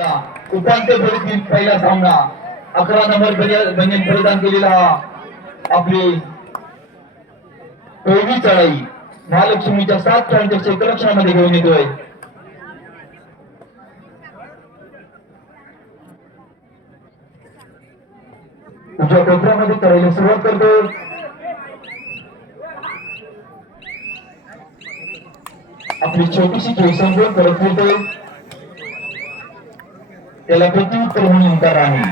उपांत्य फेरीतील पहिला सामना 11 नंबर बनियन प्रदान केलेला आपली पहिली चढाई महालक्ष्मीच्या 7 खेळांच्या क्षेत्ररक्षणामध्ये घेऊन येतोय. तुझ्या कोपऱ्यामध्ये चढायला सुरुवात करतोय. आपली छोटीशी खेळ समजून परत फिरतोय. त्याला प्रत्युत्तर म्हणून उतार आहे.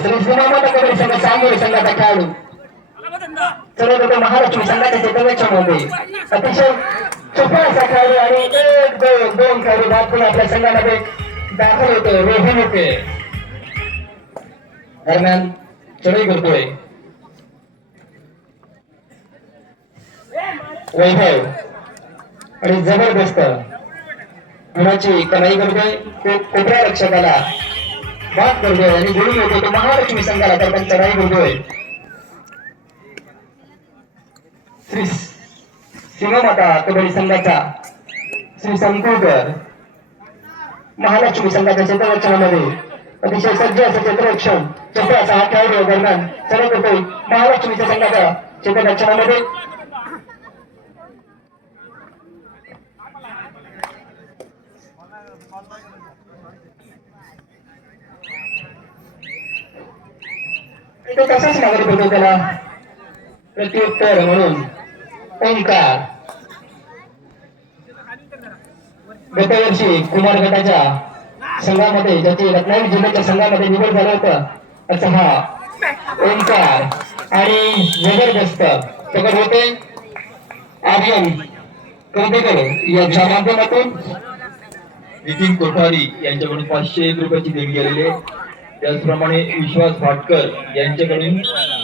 श्री श्रीमाता कबड्डी संघ सांगली संघाचा खेळाडू सर्वप्रथम महालक्ष्मी संघाच्या क्षेत्ररक्षणामध्ये अतिशय सोपा असा खेळाडू आणि 1-2 खेळाडू बाद करून आपल्या संघामध्ये दाखल होतोय. रोहन होते दरम्यान चढाई करतोय. वैभव आणि जबरदस्त गुणाची कमाई करतोय. तो कोपऱ्या रक्षकाला बाद करतोय आणि गुण होतो. तो महालक्ष्मी संघाला दरम्यान चढाई करतोय. श्री सिंहमाता कबड्डी संघाचा श्री संकुळकर महालक्ष्मी संघाच्या क्षेत्ररक्षणामध्ये अतिशय सज्ज असं क्षेत्ररक्षण चपळ असा हा खेळाडू दरम्यान चढाई करतोय. महालक्ष्मीच्या संघाच्या क्षेत्ररक्षणामध्ये तसाच मागणी करतो. त्याला प्रत्युत्तर म्हणून ओंकार गतवर्षी कुमार गटाच्या संघामध्ये ज्याची रत्नागिरी जिल्ह्याच्या संघामध्ये निवड झाला होता असा हा ओंकार आणि जबरदस्त पकड होते. आर्यन कवटेकर यांच्या माध्यमातून नितीन कोठारी यांच्याकडून 501 रुपयाची देणगी आलेली आहे. त्याचप्रमाणे विश्वास फाटकर यांच्याकडून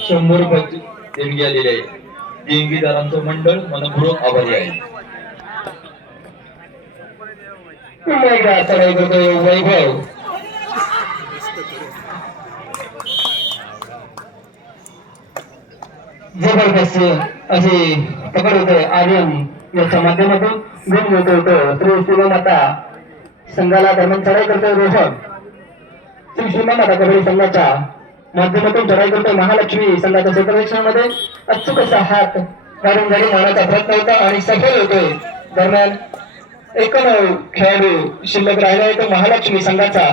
100 रुपयाची देणगी आलेली आहे. देणगीदारांचं मंडळ मनपूर्वक आभारी आहे. वैभव जबरदस्त असे पकड होते. आर्यन याच्या माध्यमातून गुण होतो. श्री श्रीमाता संघाला दरम्यान चढाई करतोय. रोहन श्री श्रीमाता कबड्डी संघाच्या माध्यमातून चढाई करतोय. महालक्ष्मी संघाच्या क्षेत्ररक्षणामध्ये अचूक असा हात काढून गाडी मारण्याचा प्रयत्न होता आणि सफल होतोय. दरम्यान 91 खेळाडू शिल्लक राहिला आहे. तो महालक्ष्मी संघाचा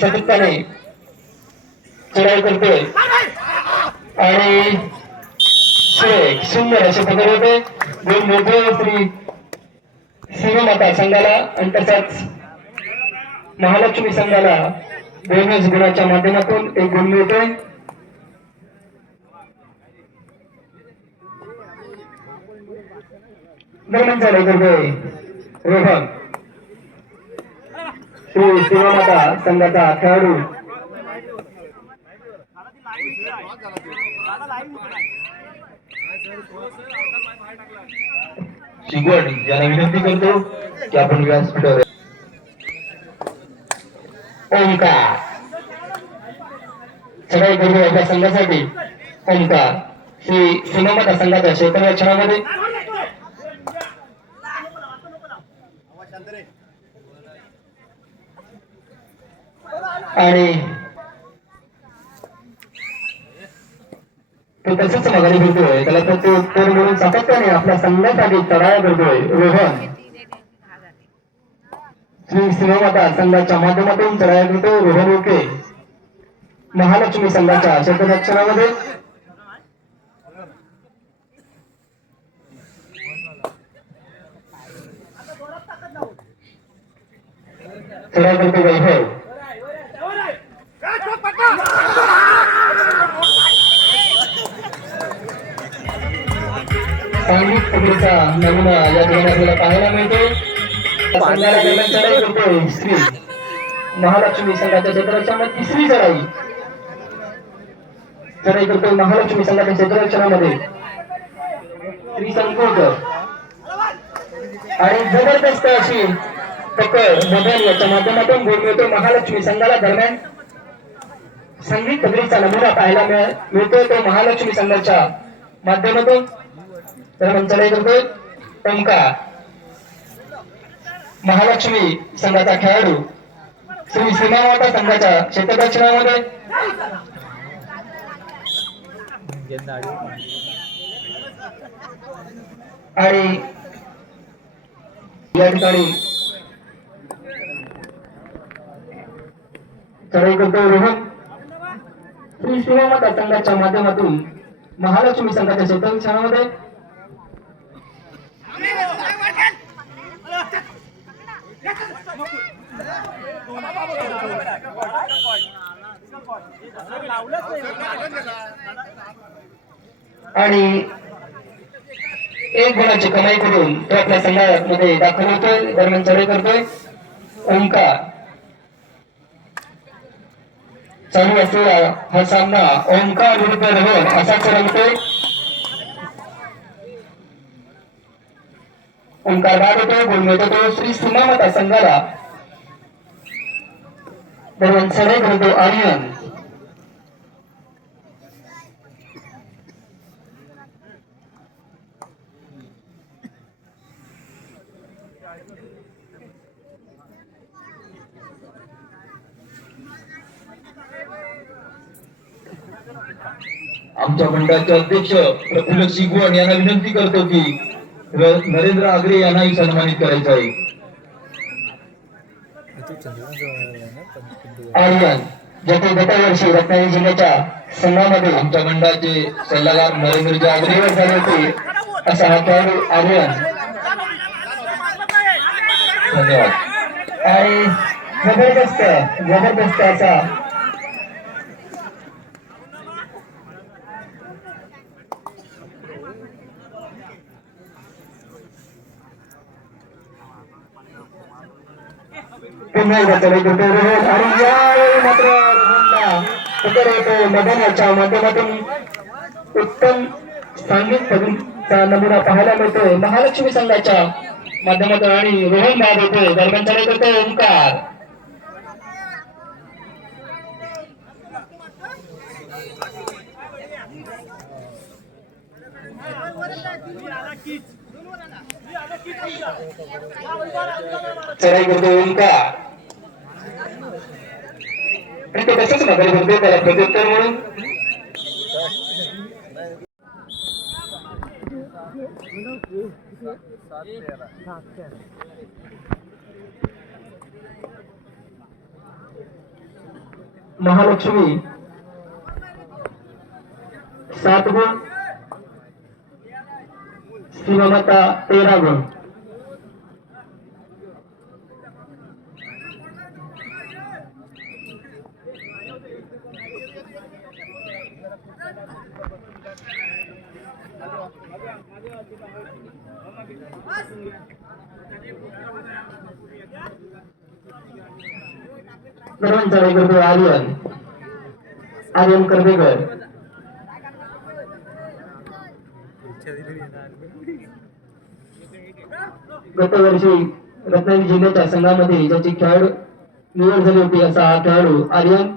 सातत्याने चढाई करतोय आणि सुंदर असे पकड होते. दोन मोठे श्री सिंहमाता संघाला आणि तसाच महालक्ष्मी संघाला बोनस गुणाच्या माध्यमातून 1 गुण मिळतोय. दरम्यान चढाई करतोय रोहन श्री सिंहमाता संघाचा खेळाडू शिगवण यांना विनंती करतो की आपण व्यासपीठावर ओंकार चढाई करतो आपल्या संघासाठी. ओंकार श्री सिंहमाता संघाच्या क्षेत्ररक्षणामध्ये आणि तो तसंच माघारी फिरतोय. त्याला प्रत्युत्तर म्हणून सातत्याने आपल्या संघासाठी चढाया करतोय. रोहन श्री सिंहमाता संघाच्या माध्यमातून चढाया करतो. रोहन ओके महालक्ष्मी संघाच्या क्षेत्ररक्षणामध्ये चढाई करतो. वैभव सांघिक पकडीचा नमुना या ठिकाणी आपल्याला पाहायला मिळतो. चढाई करतोय श्री महालक्ष्मी संघाच्या क्षेत्ररक्षणामध्ये तिसरी चढाई करतोय महालक्ष्मी संघाच्या क्षेत्ररक्षणामध्ये श्री संकोच आणि जबरदस्त अशी पकड बदल याच्या माध्यमातून गोल मिळतो महालक्ष्मी संघाला. दरम्यान संगीत पदरीचा नमुना पाहायला मिळतो तो महालक्ष्मी संघाच्या माध्यमातून. दरम्यान चढाई करतोय ओंकार. महालक्ष्मी संघाचा खेळाडू श्री सीमामाता संघाच्या क्षेत्ररक्षणामध्ये आणि या ठिकाणी चढाई करतो रोहन. श्री सीमामाता संघाच्या माध्यमातून महालक्ष्मी संघाच्या क्षेत्ररक्षणामध्ये आणि एक गुणाची कमाई करून तो आपल्या संघामध्ये दाखल होतोय. दरम्यान चढाई करतोय ओंकार. चालू असलेला हा सामना ओंकार विरुद्ध रोहन असाच रंगतोय. ओंकार बाद होतो गोल मिळतो तो श्री सीमामाता संघाला. दरम्यान चढाई करतो आर्यन. आमच्या मंडळाचे अध्यक्ष प्रफुल्ल सिंगवण यांना विनंती करतो की नरेंद्र आगरे यांनाही सन्मानित करायचं आहे. आर्यन ज्याचे गतवर्षी रत्नागिरी जिल्ह्याच्या संघामध्ये आमच्या मंडळाचे सल्लागार नरेंद्र आगरे झाले होते असा हा खेळाडू आर्यन. धन्यवाद. आणि जबरदस्त असा पुन्हा एकदा चढाई करतो रोहन. आणि यावेळी मात्र रोहनला पकड येतो मैदानाच्या माध्यमातून. उत्तम सांघिक पदरीचा नमुना पाहायला मिळतोय महालक्ष्मी संघाच्या माध्यमातून आणि रोहन बाद होतोय. दरम्यान चढाई करतोय ओंकार. चढाई करतो ओंकार आणि तो तसंच मागणी करतो त्याला प्रत्युत्तर म्हणून. महालक्ष्मी 7 गुण, सीमामाता 13 गुण. दरम्यान चढाई करतो आर्यन करदेकर. गतवर्षी रत्नागिरी जिल्ह्याच्या संघामध्ये ज्याची खेळाडू निवड झाली होती असा हा खेळाडू आर्यन.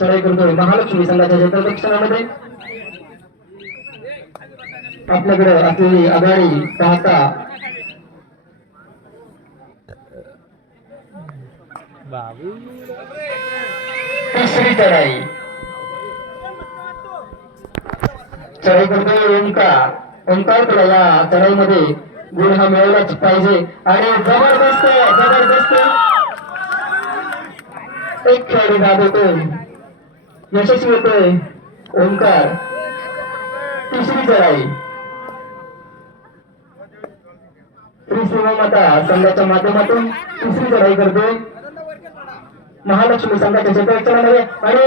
चढाई करतोय महालक्ष्मी संघाच्या क्षेत्ररक्षणामध्ये. आपल्याकडे असलेली आघाडी पाहता तिसरी चढाई. चढाई करतोय ओंकार तुला या चढाईमध्ये गुण हा मिळवलाच पाहिजे. आणि जबरदस्त एक खेळाडू बाद होतोय यशस्वी होतोय ओंकार. तिसरी चढाई श्री सीमामाता संघाच्या माध्यमातून तिसरी चढाई करतोय महालक्ष्मी संघाच्या क्षेत्ररक्षणामध्ये. आणि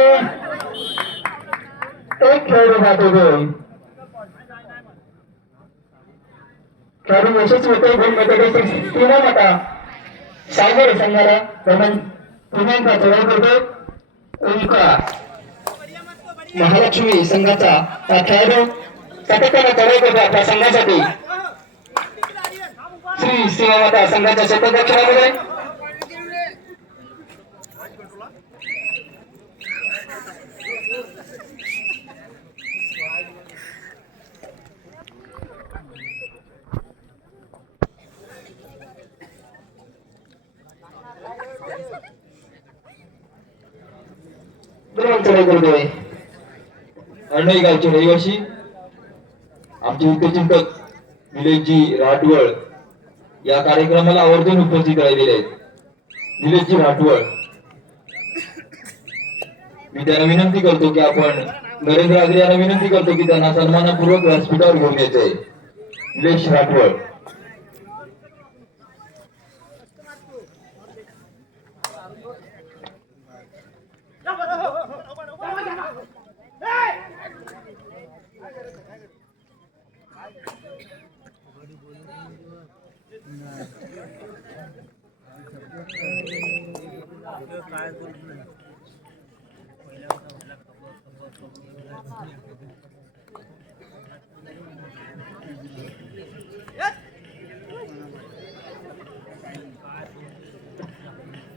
एक खेळाडू बाद होतोय. खेळाडू यशस्वी होतोय गुण मिळतोय सीमामाता सायबर संघाला. दरम्यान पुन्हा एकदा चढाई करतोय ओंकार. महालक्ष्मी संघाचा हा खेळाडू सातत्याने चढाई करतो आपल्या संघासाठी श्री सीमामाता संघाच्या क्षेत्ररक्षणामध्ये चढाई करतोय. अण्णाई गावचे रहिवासी आमचे हितचिंतक निलेशजी राठवळ या कार्यक्रमाला आवर्जून उपस्थित राहिलेले आहेत. निलेशजी राठवळ, मी त्यांना विनंती करतो की आपण नरेंद्र आगरे यांना विनंती करतो की त्यांना सन्मानपूर्वक व्यासपीठावर घेऊन यायचंय. निलेश राठवळ.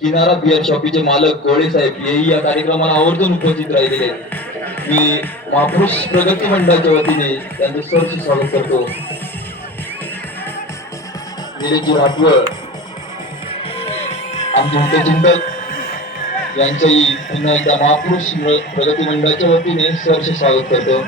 किनारा बियर शॉपीचे मालक कोळे साहेब हेही या कार्यक्रमाला आवर्जून उपस्थित राहिलेले आहेत. मी महापुरुष प्रगती मंडळाच्या वतीने त्यांचे सहर्ष स्वागत करतो. निलेशजी राठवळ आमचे हितचिंतक यांचंही पुन्हा एकदा महापुरुष प्रगती मंडळाच्या वतीने सहर्ष स्वागत करतो.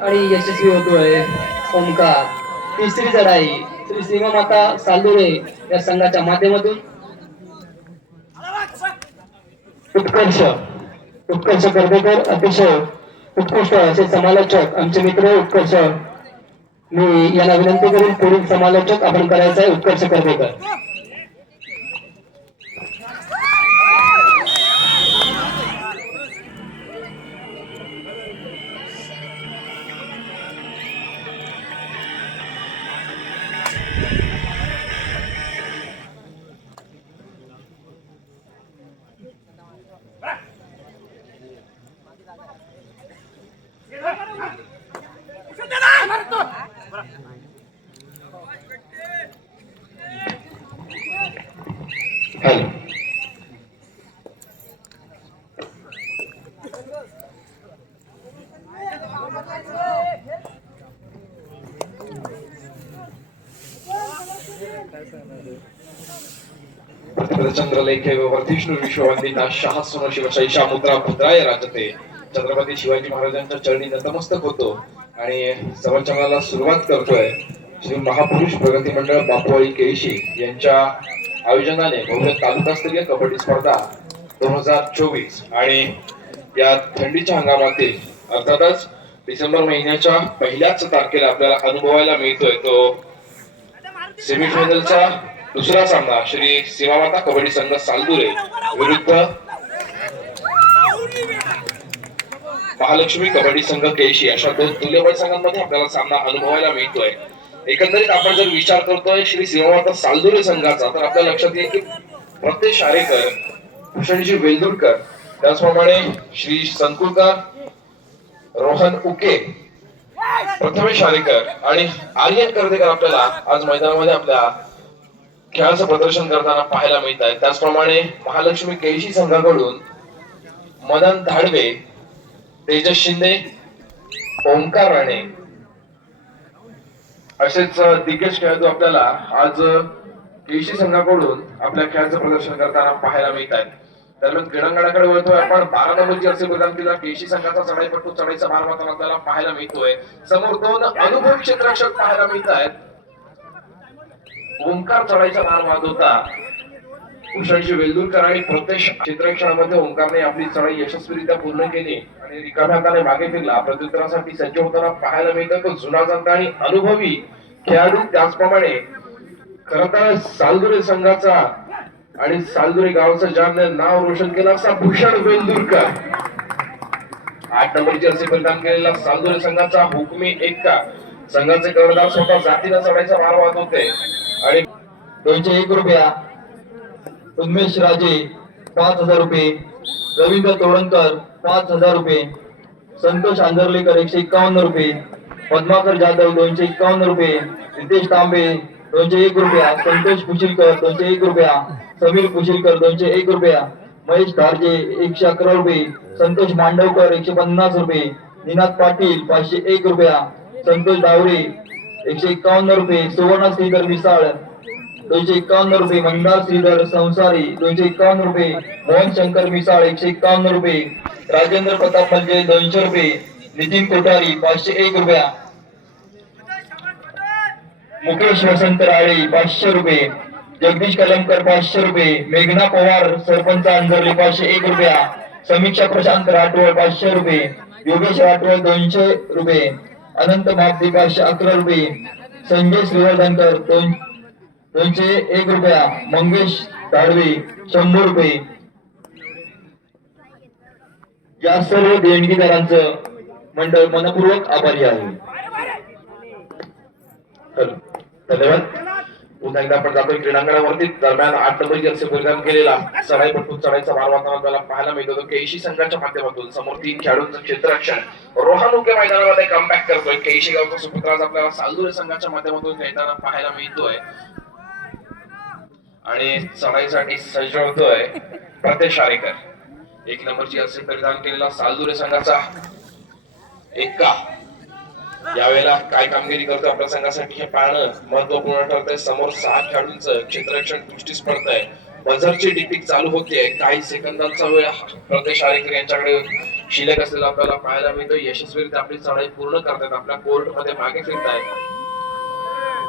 आणि यशस्वी होतोय ओमकार. तिसरी चढाई श्री सीमामाता सालुरे या संघाच्या माध्यमातून उत्कर्ष उत्कर्ष कर्वेकर अतिशय उत्कृष्ट असे समालोचक आमचे मित्र उत्कर्ष. मी यांना विनंती करून पुढील समालोचक आपण करायचा आहे उत्कर्ष कर्वेकर. चंद्रलेखे वर्धिष्णू विश्ववंदिता शाहस्व शिवशाही मुद्रा भद्राय राजते. छत्रपती शिवाजी महाराजांच्या चरणी नतमस्तक होतो आणि समचमनाला सुरुवात करतोय. श्री महापुरुष प्रगती मंडळ बापुवाडी केळशी यांच्या आयोजनाने भव्य तालुकास्तरीय कबड्डी स्पर्धा 2024 आणि या थंडीच्या हंगामातील अर्थातच डिसेंबर महिन्याच्या पहिल्याच तारखेला आपल्याला अनुभवायला मिळतोय तो सेमीफायनलचा दुसरा सामना श्री सीमामाता कबड्डी संघ सालदुरे विरुद्ध महालक्ष्मी कबड्डी संघ केळशी अशा दोन तुल्यबळ संघांमध्ये आपल्याला सामना अनुभवायला मिळतोय. एकंदरीत आपण जर विचार करतोय श्री सीमामाता सालदुरे संघाचा तर आपल्या लक्षात येईल की प्रत्येक शारेकर, भूषणजी वेलदुरकर, त्याचप्रमाणे श्री संकुलकर, रोहन उके, प्रथमेश शारेकर आणि आर्यन कर्देकर आपल्याला आज मैदानामध्ये आपल्या खेळाचं प्रदर्शन करताना पाहायला मिळत आहे. त्याचप्रमाणे महालक्ष्मी केळशी संघाकडून मदन धाडवे, तेजस शिंदे, ओंकार राणे असेच दिग्गज खेळाडू आपल्याला आज केळशी संघाकडून आपल्या खेळाचं प्रदर्शन करताना पाहायला मिळत आहेत. दरम्यान क्रीडांगणाकडे वळतोय आपण. 12 नंबर जर्सी प्रदान केला केळशी संघाचा चढाईपट्टू चढाईचा भार मात्र आपल्याला पाहायला मिळतोय. समोर दोन अनुभवी क्षेत्ररक्षक पाहायला मिळत आहेत. ओंकार चढाईचा भार वाद होता. भूषणजी वेलदुरकर आणि प्रत्यक्ष क्षेत्ररक्षणामध्ये ओंकारने आपली चढाई यशस्वीरित्या पूर्ण केली आणि रिकाम्या हाताने मागे फिरला. प्रत्युत्तरासाठी सज्ज होताना पाहायला मिळतं तो जुना जाणता आणि अनुभवी खेळाडू. त्याचप्रमाणे खर तर सालदुरे संघाचा आणि सालदुरे गावचं ज्याने नाव रोशन केलं असा भूषण वेंदुरकर, 8 नंबर जर्सी परिधान केलेला सालदुरे संघाचा हुकमी एक्का, संघाचे कर्णधार स्वतः जातीनं चढायचा भार वाहत होते. आणि 201 रुपया उन्मेष राजे 5000 रुपये, रवींद्र तोडणकर 5000 रुपये, संतोष आंजर्लेकर 151 रुपये, पद्माकर जाधव 251 रुपये, रितेश तांबे 201 रुपया, संतोष पुशिलकर 201 रुपया, समीर पुशिलकर 201 रुपया, महेश धारजे 111 रुपये, संतोष मांडवकर 150 रुपये, निनाद पाटील 501 रुपया, संतोष डावरे 151 रुपये, सुवर्ण श्रीधर मिसाळ 251 रुपये, मंदार श्रीधर संसारी 251 रुपये, मोहन शंकर मिसाळ 151 रुपये, राजेंद्र प्रताप मलजे 200 रुपये, नितीन कोठारी 501 रुपया, मुकेश वसंत राळे 500 रुपये, जगदीश कलमकर 500 रुपये, मेघना पवार सरपंच अंजरले 501 रुपया, समीक्षा प्रशांत राठोड 500 रुपये, योगेश राठोड 200 रुपये, अनंत महापदी 511 रुपये, संजय श्रीवर्धनकर 201 रुपया, मंगेश दाडवे 100 रुपये. या सर्व देणगीदारांचं मंडळ मनपूर्वक आभारी आहे. धन्यवाद. पुन्हा एकदा आपण जातोय क्रीडांगणावरती. दरम्यान 8 नंबर जर्सी परिधान केलेला चढाईपटू चढाईचा भार वाहताना आपल्याला पाहायला मिळत होतो. केशी संघाच्या माध्यमातून समोर 3 खेळाडूंचं क्षेत्ररक्षण रोहन उके मैदानामध्ये कमबॅक करतोय. केशी गावचा सुपुत्र आज आपल्याला सालदुरे संघाच्या माध्यमातून खेळताना पाहायला मिळतोय आणि चढाईसाठी सज्ज होतोय प्रत्येक शारेकर. 1 नंबरची जर्सी परिधान केलेला सालदुरे संघाचा एक्का यावेळेला काय कामगिरी करतो आपल्या संघासाठी हे पाहणं महत्वपूर्ण ठरतंय. समोर 6 खेळाडूंचं क्षेत्ररक्षण दृष्टीस पडतंय. बझरची डिपिक चालू होते. काही सेकंदांचा वेळ प्रत्येक शारेकर यांच्याकडे शिल्लक असलेला आपल्याला पाहायला मिळतो. यशस्वीरित्या आपली चढाई पूर्ण करतायत. आपल्या कोर्ट मध्ये मागे फिरतायत.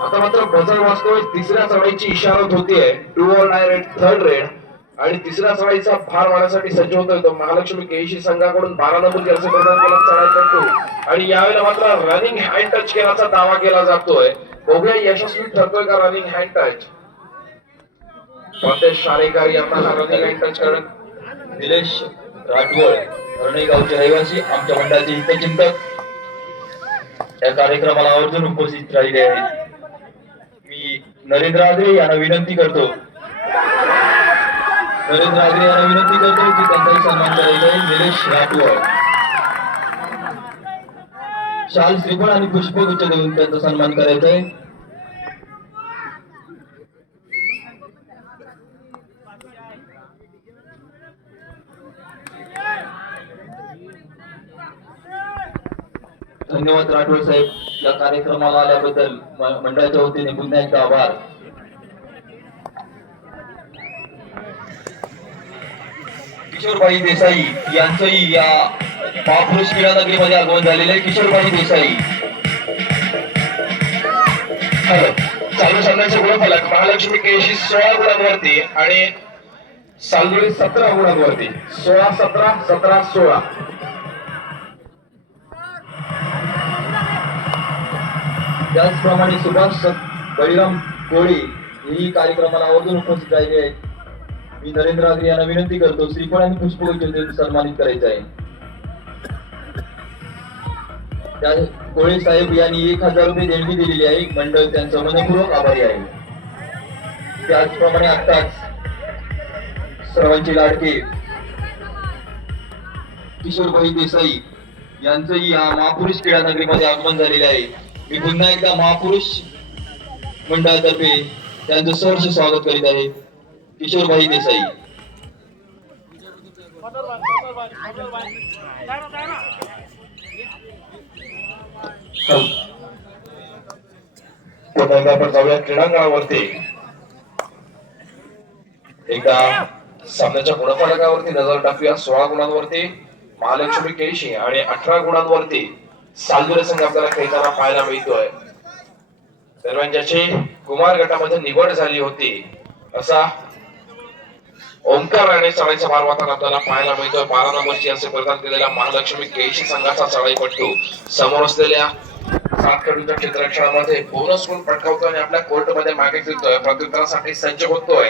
आता मात्र बझर वाजतोय. तिसऱ्या चढाईची इशारत होतीये. 2 ऑल डाय रेड, 3rd रेड आणि तिसऱ्या चढाईचा भार वाहण्यासाठी सज्ज होतोय तो महालक्ष्मी केशी संघाकडून 12 नंबर जर्सी परिधान केला चढाई करतो आणि यावेळेला मात्र रनिंग हँड टच केल्याचा दावा केला जातोय. बघूया यशस्वी ठरतोय का रनिंग हँड टच. प्रत्येक शारेकर यांना रनिंग हँड टच करत. निलेश राठोड अरणी गावचे रहिवासी आमच्या मंडळाचे हितचिंतक या कार्यक्रमाला आवर्जून उपस्थित राहिले आहेत. मी नरेंद्र आगरे यांना विनंती करतो की त्यांचाही सन्मान करायचा आहे. निलेश राठोड शाल श्रीफळ आणि पुष्पगुच्छ देऊन त्यांचा सन्मान करायचा आहे. धन्यवाद राठोड साहेब, या कार्यक्रमाला आल्याबद्दल मंडळाच्या वतीने पुन्हा एकदा आभार. किशोरबाई देसाई यांचंही या महापुरुष क्रीडा नगरीमध्ये आगमन झालेले आहे. किशोरबाई देसाई चालू सामन्याचे गुणफलक महालक्ष्मी केशी 16 गुणांवरती आणि सालदुरे 17 गुणांवरती. 16-17, 17-16. त्याचप्रमाणे सुभाष बळीराम कोळी हेही कार्यक्रमाला आवर्जून उपस्थित राहिले आहेत. मी नरेंद्र आगरे यांना विनंती करतो श्रीफळ आणि पुष्पगुच्छ देऊन सन्मानित करायचं आहे. त्या कोळे साहेब यांनी 1000 रुपये देणगी दिलेली आहे. मंडळ त्यांचा मनपूर्वक आभारी आहे. त्याचप्रमाणे आताच सर्वांचे लाडके किशोरबाई देसाई यांचंही या महापुरुष क्रीडा नगरीमध्ये आगमन झालेले आहे. मी पुन्हा एकदा महापुरुष मंडळातर्फे त्यांचं सहर्ष स्वागत करीत आहे. किशोरबाई देसाई आपण जाऊया क्रीडांगणावरती. एकदा सामन्याच्या गुणफलकावरती नजर टाकूया. 16 गुणांवरती महालक्ष्मी केशी आणि 18 गुणांवरती सालदुरे संघ आपल्याला खेळताना पाहायला मिळतोय. दरम्यान ज्याची कुमार गटामध्ये निवड झाली होती असा ओंकार आणि चढाईचा भार वाहताना आपल्याला पाहायला मिळतोय. 12 नंबरची असे परिधान केलेल्या महालक्ष्मी केशी संघाचा चढाईपट्टू समोर असलेल्या सात खेळूच्या क्षेत्ररक्षणामध्ये बोनस गुण पटकावतोय आणि आपल्या कोर्टमध्ये मागे फिरतोय, प्रत्युत्तरासाठी सज्ज होतोय.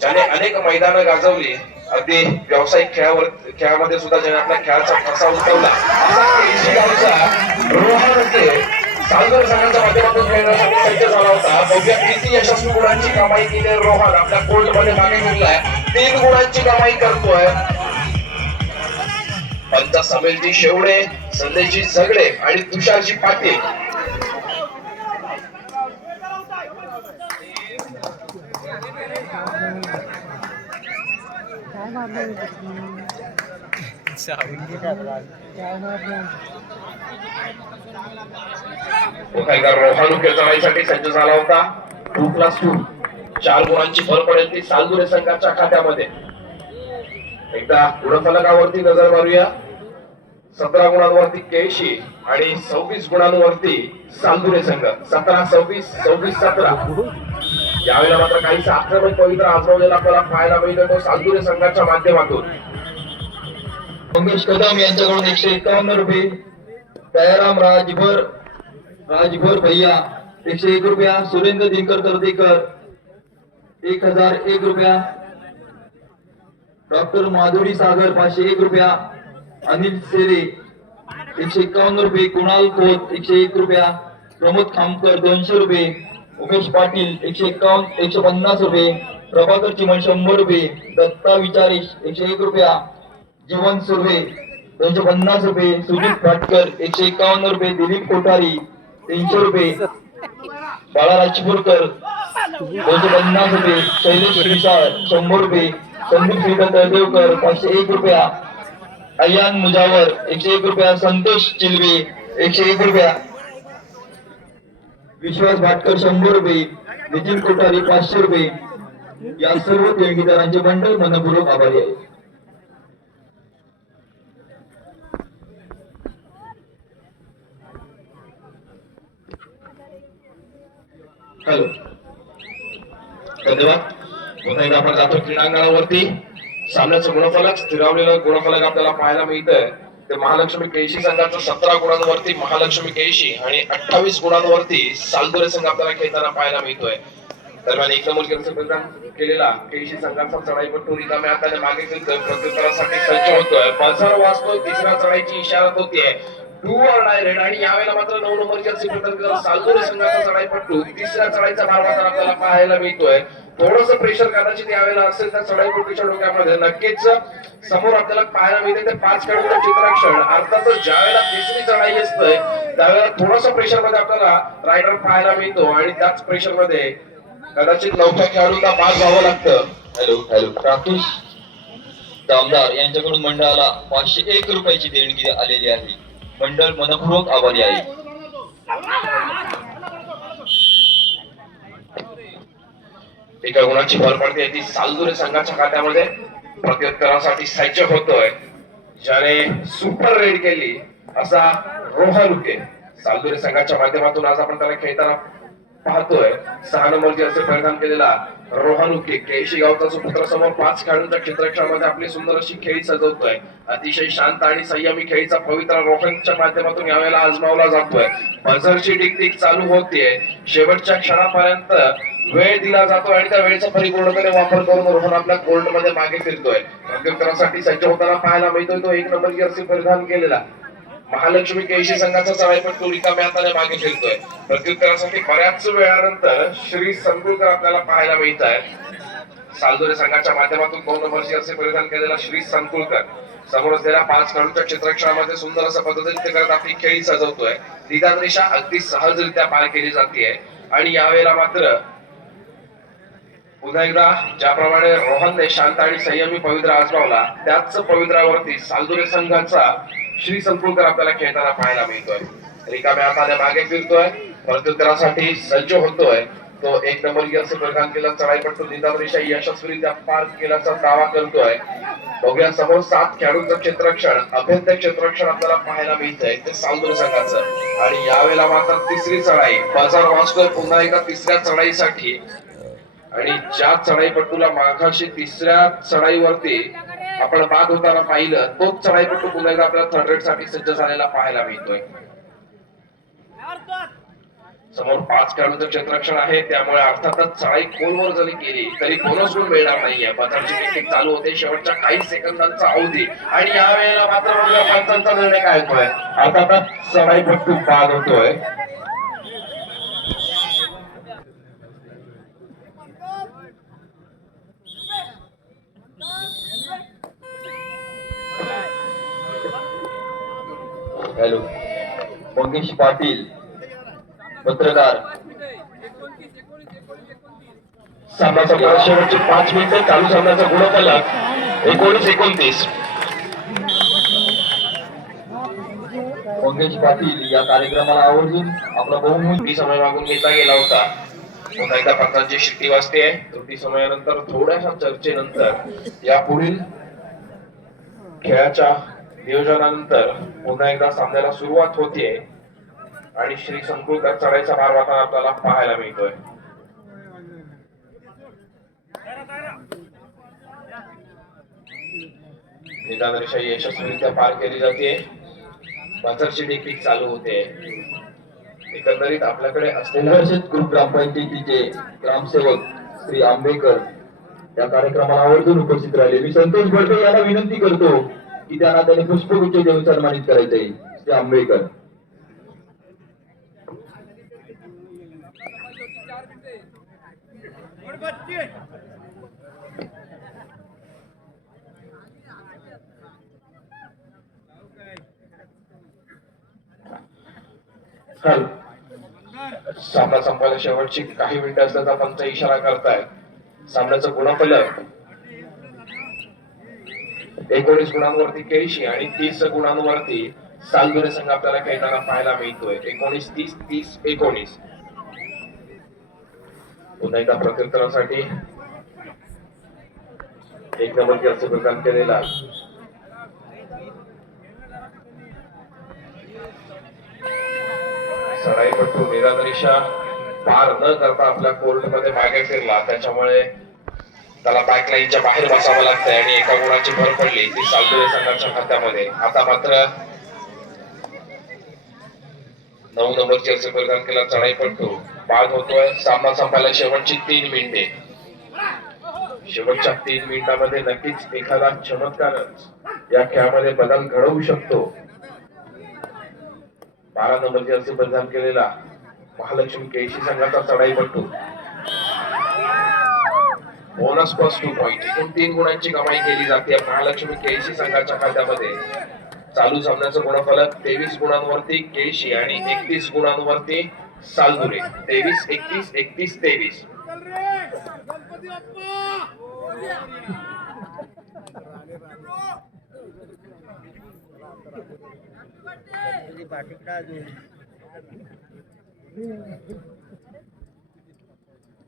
ज्याने अनेक मैदानं गाजवली, अगदी व्यावसायिक खेळामध्ये सुद्धा ज्याने आपल्या खेळाचा ठसा उमटवला, असा केळशी गावचा रोहन उके सालदर संघाच्या माध्यमातून खेळण्यासाठी सज्ज झाला होता. बघूया किती यशस्वी गुणांची कमाई केली रोहन आपल्या कोर्टमध्ये मागे फिरलाय, 3 गुणांची कमाई करतोय. पंच समीरजी शेवडे, संदेशजी झगडे आणि तुषारजी पाटील रोहन उके चढाईसाठी सज्ज झाला होता. 2+2 4 गुणांची भर पडेल ती सालदुरे संघाच्या खात्यामध्ये. एकदा गुणफलकावरती नजर मारूया. 17 गुणांवरती केळशी आणि 26 गुणांवरती सालदुरे संघ. 17-26, 26-17. यावेळेला मात्र काही आक्रमक पवित्र आजमावलेला आपल्याला पाहायला मिळतो तो सालदुरे संघाच्या माध्यमातून. मंगेश कदम यांच्याकडून 151 रुपये. दयाराम राजभर भैया 101 रुपया. सुरेंद्र दिनकर तरदेकर 1001 रुपया. डॉक्टर माधुरी सागर 501 रुपया. अनिल सेरे 151 रुपये. कुणाल खोत 101 रुपया. प्रमोद खामकर 200 रुपये. उमेश पाटील 150 रुपये. प्रभाकर चिमण 100 रुपये. दत्ता विचारेश 101 रुपया. जीवन सुर्वे 250 रुपये. सुजित भाटकर 151 रुपये. दिलीप कोठारी 300 रुपये. बाळा राजपूरकर 250 रुपये. शैलेश विशाळ 100 रुपये. संदीप श्रीकांत तळदेवकर 501 रुपया. अयान मुजावर 101 रुपया. संतोष चिलवे 101 रुपया. विश्वास भाटकर 100 रुपये. नितीन कोठारी 500 रुपये. या सर्व देणगीदारांचे मंडळ मनपूर्वक आभारी आहे. हॅलो, धन्यवाद. पुन्हा एकदा आपण जातो क्रीडांगणावरती. सामन्याचं गुणफलक, स्थिरावलेलं गुणफलक आपल्याला पाहायला मिळतंय ते महालक्ष्मी केळशी संघाचं 17 गुणांवरती महालक्ष्मी केळशी आणि 28 गुणांवरती सालदुरे संघ आपल्याला खेळताना पाहायला मिळतोय. दरम्यान 1 नंबर केलं प्रदान केलेला केळशी संघाचा चढाईपट्टू रिकाम्या हाताने मागे फिरतोय, प्रत्युत्तरासाठी सज्ज होतोय. बझर वाजतोय, तिसऱ्या चढाईची इशारा होतीये. Do or die red. आणि यावेळेला मात्र 9 नंबर जर्सी प्रदान सालदुरे संघाचा चढाईपट्टू तिसऱ्या चढाईचा भार मात्र आपल्याला पाहायला मिळतोय. थोडस प्रेशर कदाचित यावेळेला असेल त्या चढाईपट्टूच्या डोक्यामध्ये. नक्कीच समोर आपल्याला पाहायला मिळते ते 5 खेळाडूंचं चित्रक्षण. अर्थातच ज्या वेळेला तिसरी चढाई असते त्यावेळेला थोडस प्रेशर मध्ये आपल्याला रायडर पाहायला मिळतो आणि त्याच प्रेशर मध्ये कदाचित 9व्या खेळाडूला बाद व्हावं लागतं. हॅलो, राकेश दामदार यांच्याकडून मंडळाला 501 रुपयाची देणगी आलेली आहे. मंडळ मनपूर्वक आभारी आहे. एका गुणाची भर पडते ती सालदुरे संघाच्या खात्यामध्ये. प्रत्युत्तरासाठी सज्ज होतोय, ज्याने सुपर रेड केली असा रोहन उके सालदुरे संघाच्या माध्यमातून आज आपण त्याला खेळताना पाहतोय. 6 नंबर जर्सी परिधान केलेला रोहन उके केळशी गावचा सुपुत्र समोर 5 खेळाडूंच्या क्षेत्ररक्षणामध्ये आपली सुंदर अशी खेळी सजवतोय. अतिशय शांत आणि संयमी खेळीचा पवित्र रोहनच्या माध्यमातून यावेळेला आजमावला जातोय. बझरची टिक चालू होतीये. शेवटच्या क्षणापर्यंत वेळ दिला जातो आणि त्या वेळेचा परिपूर्णपणे वापर करून रोहन आपल्या कोर्टमध्ये मागे फिरतोय. प्रत्युत्तरासाठी सज्ज होताना पाहायला मिळतोय तो 1 नंबर जर्सी परिधान केलेला महालक्ष्मी केळशी संघाचा चढाईपट्टू रिकाम्या हाताने मागे फिरतोय. प्रत्युत्तरासाठी बऱ्याच वेळानंतर श्री संकुलकर आपल्याला पाहायला मिळत आहे. सालदुरे संघाच्या माध्यमातून 2 नंबर जर्सी परिधान केलेला श्री संकुलकर समोर असलेल्या 5 खेळाडूंच्या क्षेत्ररक्षणामध्ये सुंदर अशा पद्धतीने करत आपली खेळी सजवतोय. निदान रेषा अगदी सहजरित्या पार केली जाते आणि यावेळेला मात्र पुन्हा एकदा ज्याप्रमाणे रोहनने शांत आणि संयमी पवित्र आजमावला त्याच पवित्रावरती सालदुरे संघाचा श्री संकुलकर आपल्याला खेळताना पाहायला मिळतोय. रिकाम्या हाताने मागे फिरतोय, प्रत्युत्तरासाठी सज्ज होतोय. तो 1 नंबर जर्सी परिधान केलेला चढाईपट्टू निदान रेषा यशस्वीरित्या पार केल्याचा दावा करतोय. बघूया समोर 7 खेळाडूंचं क्षेत्ररक्षण, अभेद्य क्षेत्ररक्षण आपल्याला पाहायला मिळतंय ते सालदुरे संघाचं. आणि यावेळेला मात्र तिसरी चढाई बाजार वाचतोय पुन्हा एकदा तिसऱ्या चढाईसाठी. आणि ज्या चढाईपट्टूला माघाशी तिसऱ्या चढाईवरती आपण बाद होताना पाहिलं तोच चढाईपट्टू पुन्हा एकदा आपल्याला 3rd रेड साठी सज्ज झालेला पाहायला मिळतोय. समोर 5 खेळाडूंचं क्षेत्ररक्षण आहे, त्यामुळे अर्थातच चढाई खोलवर जरी केली तरी बोनस गुण मिळणार नाहीये. पथारची टेक्निक चालू होते, शेवटच्या काही सेकंदांचा अवधी आणि या वेळेला मात्र आपल्या पंचांचा निर्णय काय होतोय? अर्थातच चढाईपट्टू बाद होतोय. हॅलो, मंगेश पाटील पत्रकार. सामनाचा काळ शेवटचे 5 मिनिटं, चालू सामन्याचा गुणफलक 19-29. मंगेश पाटील या कार्यक्रमाला आवर्जून आपला बहुमूल्य त्रुटी समय मागून घेतला गेला होता. पुन्हा एकदा पंचांची शिट्टी वाजते. त्रुटी समयानंतर थोड्याशा चर्चेनंतर या पुढील खेळाच्या नियोजनानंतर पुन्हा एकदा सामन्याला सुरुवात होतीये आणि श्री संकुलकर चढाईचा भार वाहताना आपल्याला पाहायला मिळतोय. निदान रेषा यशस्वीरित्या पार केली जाते. बझरची टेक्निक चालू होते. एकंदरीत आपल्याकडे असलेल्या संघर्षित ग्रुप ग्रामपंचायतीचे ग्रामसेवक श्री आंबेकर या कार्यक्रमाला आवर्जून उपस्थित राहिले. मी संतोष बडके यांना विनंती करतो की त्यांना त्याने पुष्पगुच्छ देऊन सन्मानित करायचे. श्री आंबेकर. सामना संपायला शेवटची काही मिनिटं असल्याचा पंच इशारा करतायत. सामन्याचं गुणफलक 19 गुणांवरती केळशी आणि 30 गुणांवरती सालगुरे संघ आपल्याला खेळताना पाहायला मिळतोय. 19-30, 30-19. पुन्हा एकदा प्रत्युत्तरासाठी 1 नंबरची अर्ज प्रदान केलेला चढाईपट्टू निरादरेषा पार न करता आपल्या कोर्ट मध्ये मागे फिरला, त्याच्यामुळे त्याला बॅकलाईनच्या बाहेर बसावं लागतंय आणि एका गुणाची भर पडली ती सालगुरे संघाच्या खात्यामध्ये. आता मात्र 9 नंबरची अर्ज प्रदान केला चढाईपट्टू बाद होतोय. सामना संपायला शेवटची 3 मिनिटे. शेवटच्या 3 मिनिटांमध्ये नक्कीच एखादा चमत्कारच या खेळामध्ये बदल घडवू शकतो. 12 नंबरची अर्ज प्रदान केलेला महालक्ष्मी केळशी संघाचा चढाईपट्टू बोनस प्लस 2 पॉइंट. एकूण 3 गुणांची कमाई केली जाते महालक्ष्मी केळशी संघाच्या खात्यामध्ये. चालू सामन्याचं गुणफलक 23 गुणांवरती केळशी आणि 31 गुणांवरती सालगुरे. 23-31, 31-23.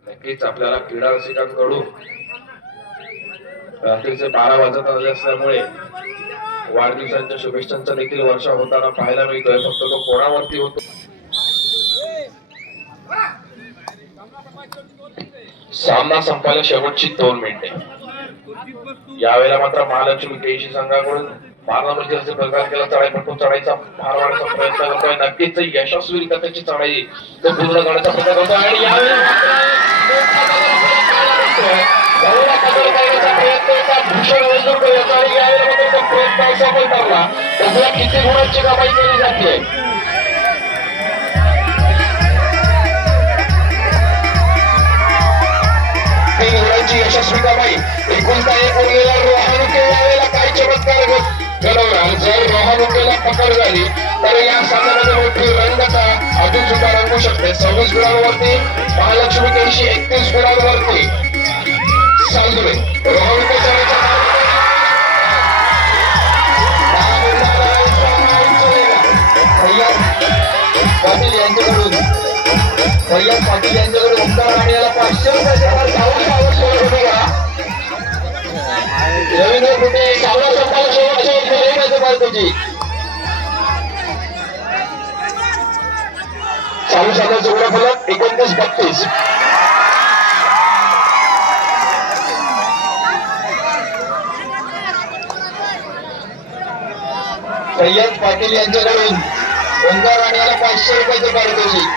नक्कीच आपल्याला क्रीडा रसिकांकडून रात्रीचे 12 वाजत आले असल्यामुळे वाढदिवसांच्या शुभेच्छांचा देखील वर्षा होताना पाहायला मिळतोय. फक्त तो कोणावरती होतो. सामना संपायला शेवटची 2 मिनिटे. यावेळेला मात्र महालक्ष्मी केळशी संघाकडून 12 नंबरची अर्ज प्रदान केला चढाईपट्टू चढाईचा भार वाढवण्याचा प्रयत्न करतोय. नक्कीच यशस्वीरित्या त्याची चढाई तो पूर्ण करण्याचा प्रयत्न करतोय आणि यावेळी भूषण वेंगुर्ले याचा आणि यावेळेला मात्र तो प्रयत्न सफल ठरला. त्यामुळे किती गुणांची कमाई केली जाते. यशस्वी कमाई. एकुलता एक उरलेला रोहानुके यावेळेला काही चमत्कार घडवणार. जर रोहानुकेला पकड झाली तर या सामन्यामध्ये मोठी रंगता अजून सुद्धा रंगू शकते. 26 गुणांवरती महालक्ष्मी केळशी, 31 गुणांवरती सालगुरे. रोहानुके पाटील यांच्याकडून ओंकार आणि याला 500 रुपये रवींद्र कुठे सावळा संपाला शेवटची पालखीची चालू सामन्याचं गुणफलक 29-32. सय्यद पाटील यांच्याकडून ओंकार आणि याला 500 रुपयाची पारितोषिक.